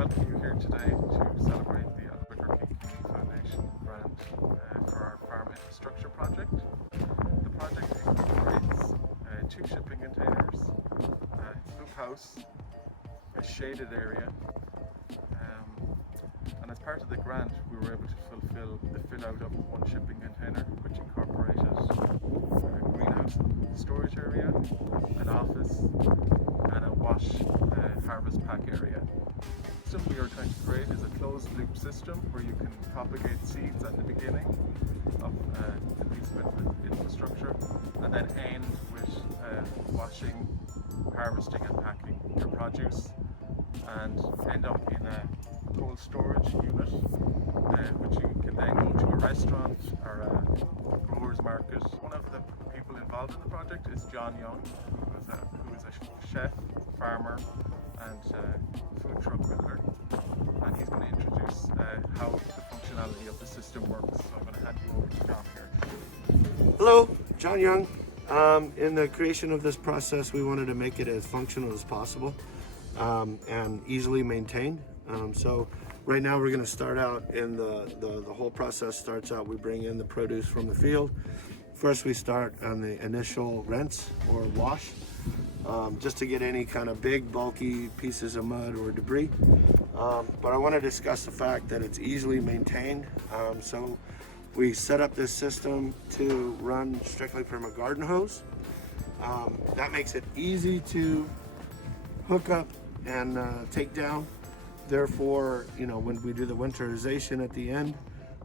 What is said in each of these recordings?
welcome you here today to celebrate the Agri-Nature Foundation grant for our farm infrastructure project. The project incorporates 2 shipping containers, a hoop house, a shaded area, and as part of the grant we were able to fulfill the fill out of 1 shipping container, which incorporated a greenhouse storage area, an office and a wash harvest pack area. The system we are trying to create is a closed loop system where you can propagate seeds at the beginning of the piece of infrastructure and then end with washing, harvesting and packing your produce, and end up in a cold storage unit which you can then go to a restaurant or a grower's market. One of the people involved in the project is John Young, who is a chef, farmer and food truck builder, and he's going to introduce how the functionality of the system works. So I'm going to hand you over to John here. Hello, John Young. In the creation of this process, we wanted to make it as functional as possible and easily maintained. So right now we're going to start out in the whole process starts out, we bring in the produce from the field. First we start on the initial rinse or wash, just to get any kind of big bulky pieces of mud or debris. But I want to discuss the fact that it's easily maintained. So we set up this system to run strictly from a garden hose. That makes it easy to hook up and take down. Therefore, when we do the winterization at the end,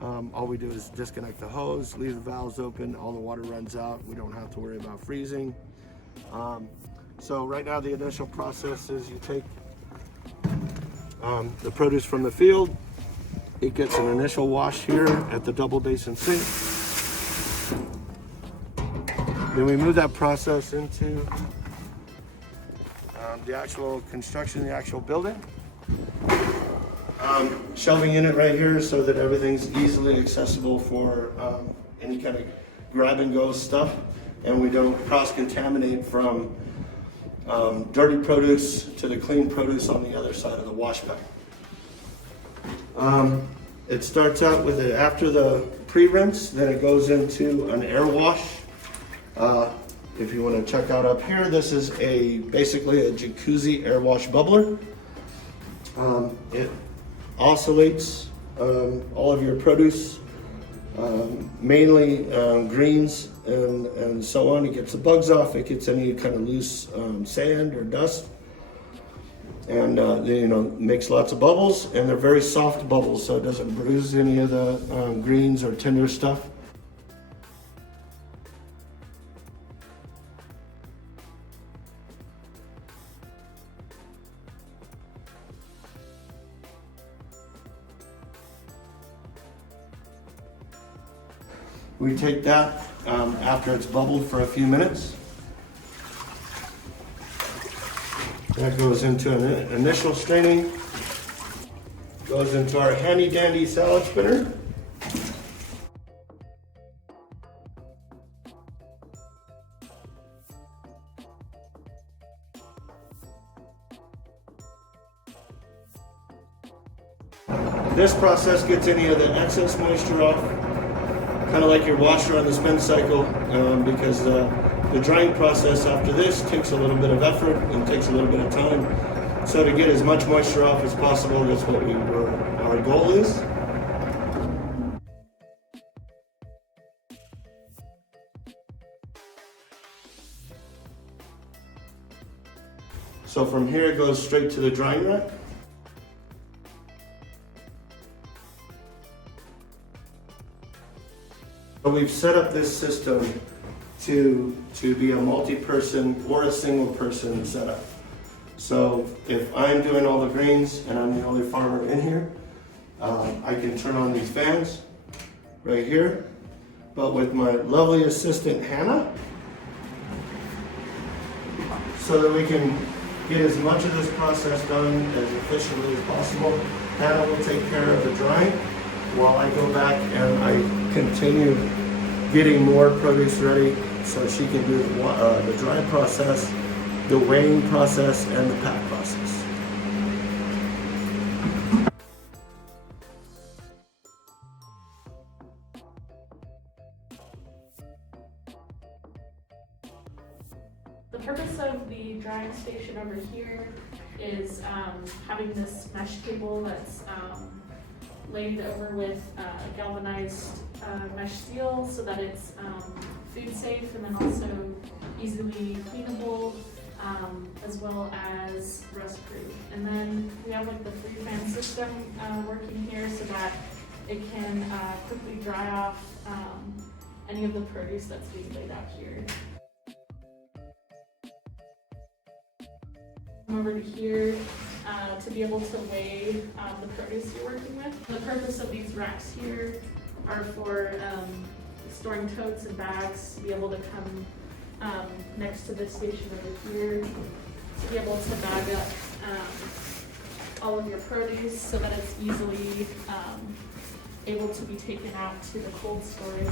all we do is disconnect the hose, leave the valves open, all the water runs out. We don't have to worry about freezing. So right now the initial process is you take the produce from the field. It gets an initial wash here at the double basin sink. Then we move that process into the actual construction, the actual building. Shelving unit right here so that everything's easily accessible for any kind of grab and go stuff, and we don't cross-contaminate from dirty produce to the clean produce on the other side of the wash pack. It starts out with after the pre-rinse, then it goes into an air wash. If you want to check out up here, this is basically a jacuzzi air wash bubbler. It oscillates all of your produce, mainly greens and so on. It gets the bugs off, it gets any kind of loose sand or dust, and makes lots of bubbles, and they're very soft bubbles, so it doesn't bruise any of the greens or tender stuff. We take that after it's bubbled for a few minutes. That goes into an initial straining. Goes into our handy dandy salad spinner. This process gets any of the excess moisture off, kind of like your washer on the spin cycle, because the drying process after this takes a little bit of effort and takes a little bit of time. So to get as much moisture off as possible, that's what our goal is. So from here it goes straight to the drying rack. So we've set up this system to be a multi-person or a single person setup. So if I'm doing all the greens and I'm the only farmer in here, I can turn on these fans right here. But with my lovely assistant Hannah, so that we can get as much of this process done as efficiently as possible, Hannah will take care of the drying while I go back and I continue getting more produce ready so she can do the dry process, the weighing process, and the pack process. The purpose of the drying station over here is having this mesh cable that's laid over with galvanized mesh steel so that it's food safe and then also easily cleanable, as well as rust proof. And then we have like the free fan system working here so that it can quickly dry off any of the produce that's being laid out here. Over to here to be able to weigh the produce you're working with. The purpose of these racks here are for storing totes and bags to be able to come next to this station over here to be able to bag up all of your produce so that it's easily able to be taken out to the cold storage.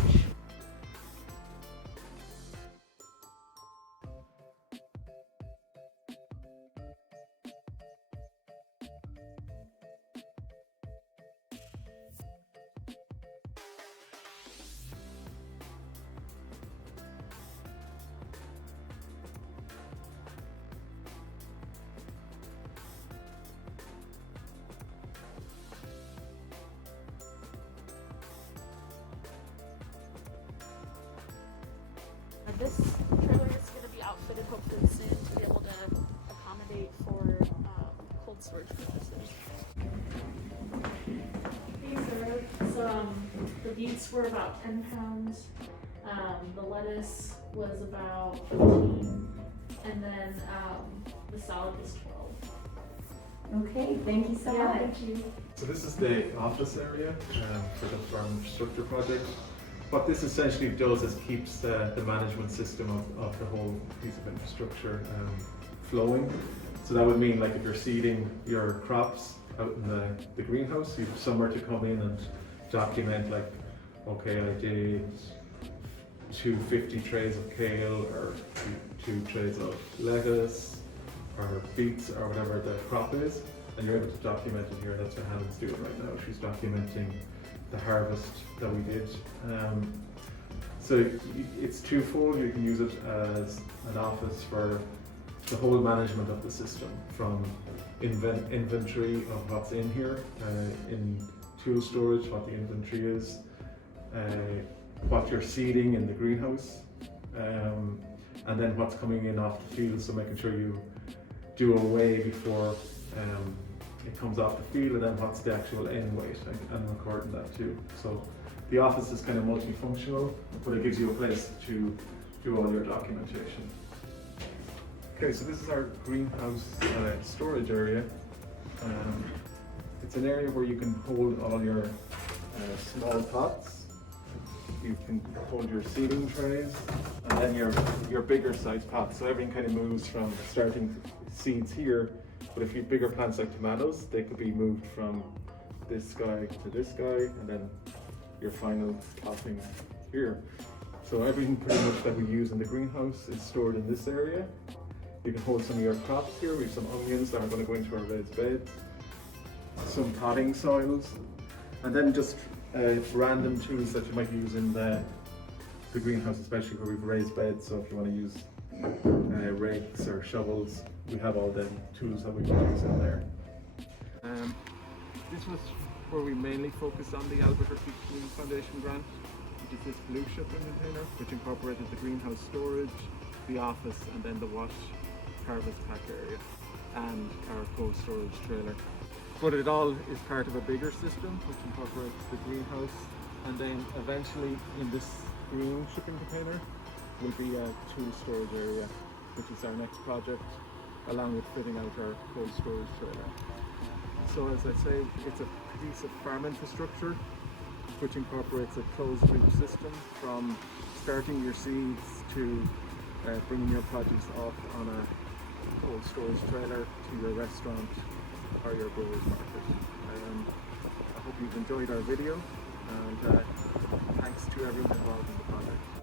This trailer is going to be outfitted hopefully soon to be able to accommodate for cold storage purposes. The beets were about 10 pounds, the lettuce was about 15, and then the salad was 12. Okay, thank you so much. Thank you. So this is the office area for the farm infrastructure project. What this essentially does is keeps the management system of the whole piece of infrastructure flowing. So that would mean like if you're seeding your crops out in the greenhouse, you have somewhere to come in and document like, okay, I did 250 trays of kale or two trays of lettuce or beets or whatever the crop is, and you're able to document it here. That's what Helen's doing right now. She's documenting the harvest that we did. So it's twofold. You can use it as an office for the whole management of the system, from inventory of what's in here, in tool storage, what the inventory is, what you're seeding in the greenhouse, and then what's coming in off the field, so making sure you do a weigh before it comes off the field, and then what's the actual end weight, and recording that too. So the office is kind of multifunctional, but it gives you a place to do all your documentation. Okay, so this is our greenhouse storage area. It's an area where you can hold all your small pots. You can hold your seeding trays, and then your bigger size pots. So everything kind of moves from starting seeds here. But if you have bigger plants like tomatoes, they could be moved from this guy to this guy, and then your final topping here. So everything pretty much that we use in the greenhouse is stored in this area. You can hold some of your crops here. We have some onions that are going to go into our raised beds, some potting soils, and then just random tools that you might use in the greenhouse, especially where we've raised beds. So if you want to use rakes or shovels, we have all the tools that we can use in there. This was where we mainly focused on the Alberta Community Foundation grant, which is this blue shipping container, which incorporated the greenhouse storage, the office, and then the wash harvest pack area, and our cold storage trailer. But it all is part of a bigger system, which incorporates the greenhouse, and then eventually in this green shipping container will be a tool storage area, which is our next project, along with fitting out our cold storage trailer. So as I say, it's a piece of farm infrastructure which incorporates a closed loop system from starting your seeds to bringing your produce off on a cold storage trailer to your restaurant or your growers market. I hope you've enjoyed our video, and thanks to everyone involved in the project.